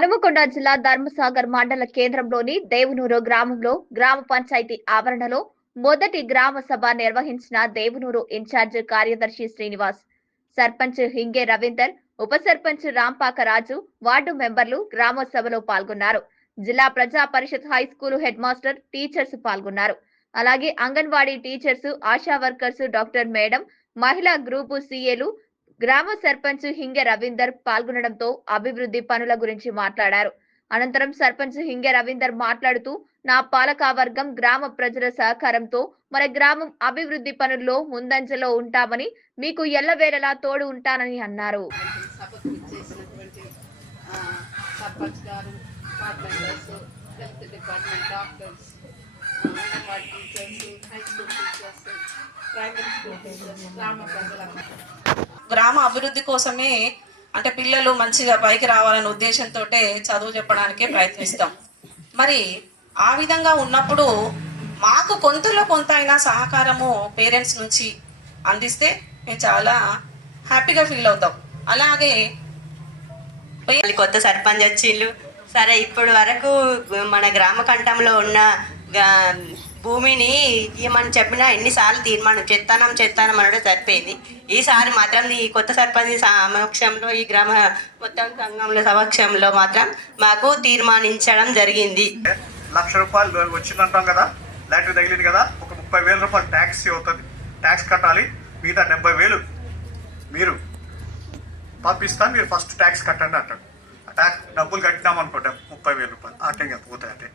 హనుమకొండ జిల్లా ధర్మసాగర్ మండల కేంద్రంలోని దేవునూరు గ్రామంలో గ్రామ పంచాయతీ ఆవరణలో మొదటి గ్రామ సభ నిర్వహించిన దేవునూరు ఇన్ఛార్జ్ కార్యదర్శి శ్రీనివాస్. సర్పంచ్ హింగే రవీందర్ ఉప సర్పంచ్ రాంపాక రాజు వార్డు మెంబర్లు గ్రామ సభలో పాల్గొన్నారు. జిల్లా ప్రజా పరిషత్ high school head master teachers పాల్గొన్నారు. అలాగే anganwadi teachers ASHA workers doctor madam మహిళా గ్రూపు సీఏలు గ్రామ సర్పంచ్ హింగె రవీందర్ పాల్గొనడంతో అభివృద్ధి పనుల గురించి మాట్లాడారు. అనంతరం సర్పంచ్ హింగె రవీందర్ మాట్లాడుతూ నా పాలకా వర్గం గ్రామ ప్రజల సహకారంతో మన గ్రామం అభివృద్ధి పనుల్లో ముందంజలో ఉంటామని మీకు ఎల్లవేళలా తోడు ఉంటానని అన్నారు. Department doctors anganwadi teachers high school teachers గ్రామ అభివృద్ధి కోసమే అంటే పిల్లలు మంచిగా పైకి రావాలనే ఉద్దేశంతో చదువు చెప్పడానికే ప్రయత్నిస్తాం. మరి ఆ విధంగా ఉన్నప్పుడు మాకు కొంతలో కొంత అయినా సహకారము పేరెంట్స్ నుంచి అందిస్తే మేము చాలా హ్యాపీగా ఫీల్ అవుతాం. అలాగే కొత్త సర్పంచ్ వచ్చిండ్రు. సరే ఇప్పుడు వరకు మన గ్రామ కంఠంలో ఉన్న భూమిని ఇవ్వమని చెప్పినా ఎన్నిసార్లు తీర్మానం చెత్తానం చెత్తానం అనడం సరిపోయింది. ఈసారి మాత్రం ఈ కొత్త సర్పంచ్ సమక్షంలో ఈ గ్రామ మొత్తం సంఘంలో సమక్షంలో మాత్రం మాకు తీర్మానించడం జరిగింది. లక్ష రూపాయలు వచ్చిందంటాం కదా లాంటివి తగిలింది కదా ఒక ముప్పై వేల రూపాయలు ట్యాక్స్ అవుతుంది. ట్యాక్స్ కట్టాలి మిగతా డెబ్బై వేలు మీరు పంపిస్తాను మీరు ఫస్ట్ ట్యాక్స్ కట్టండి అంటాడు. ట్యాక్స్ డబ్బులు కట్టినాం అనుకోండి ముప్పై వేల రూపాయలు. అటే పోతాయి అంటే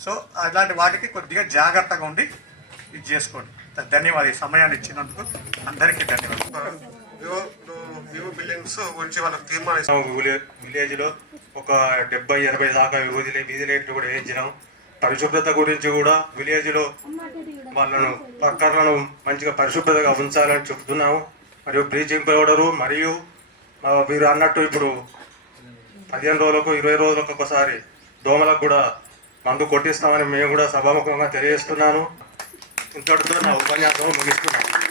సో అలాంటి వాటికి కొద్దిగా జాగ్రత్తగా ఉండి ఇది చేసుకోండి. ధన్యవాదాలు. ఈ సమయాన్ని ఇచ్చినందుకు అందరికీ ధన్యవాదాలు. వ్యూ వ్యూ బిల్డింగ్స్ గురించి వాళ్ళకి తీర్మానం విలే- విలేజ్లో ఒక డెబ్బై ఎనభై దాకా వీధి వీధి లైట్లు కూడా వేయించినాం. పరిశుభ్రత గురించి కూడా విలేజ్లో వాళ్ళను పక్కలను మంచిగా పరిశుభ్రతగా ఉంచాలని చెప్తున్నాము. మరియు బ్లీచింగ్ పౌడరు మరియు మీరు అన్నట్టు ఇప్పుడు పదిహేను రోజులకు ఇరవై రోజులకు ఒకసారి దోమలకు కూడా మందు కొట్టిస్తామని మేము కూడా సభాముఖంగా తెలియజేస్తున్నాను. ఇంతటితో నా ఉపన్యాసం ముగిస్తున్నాను.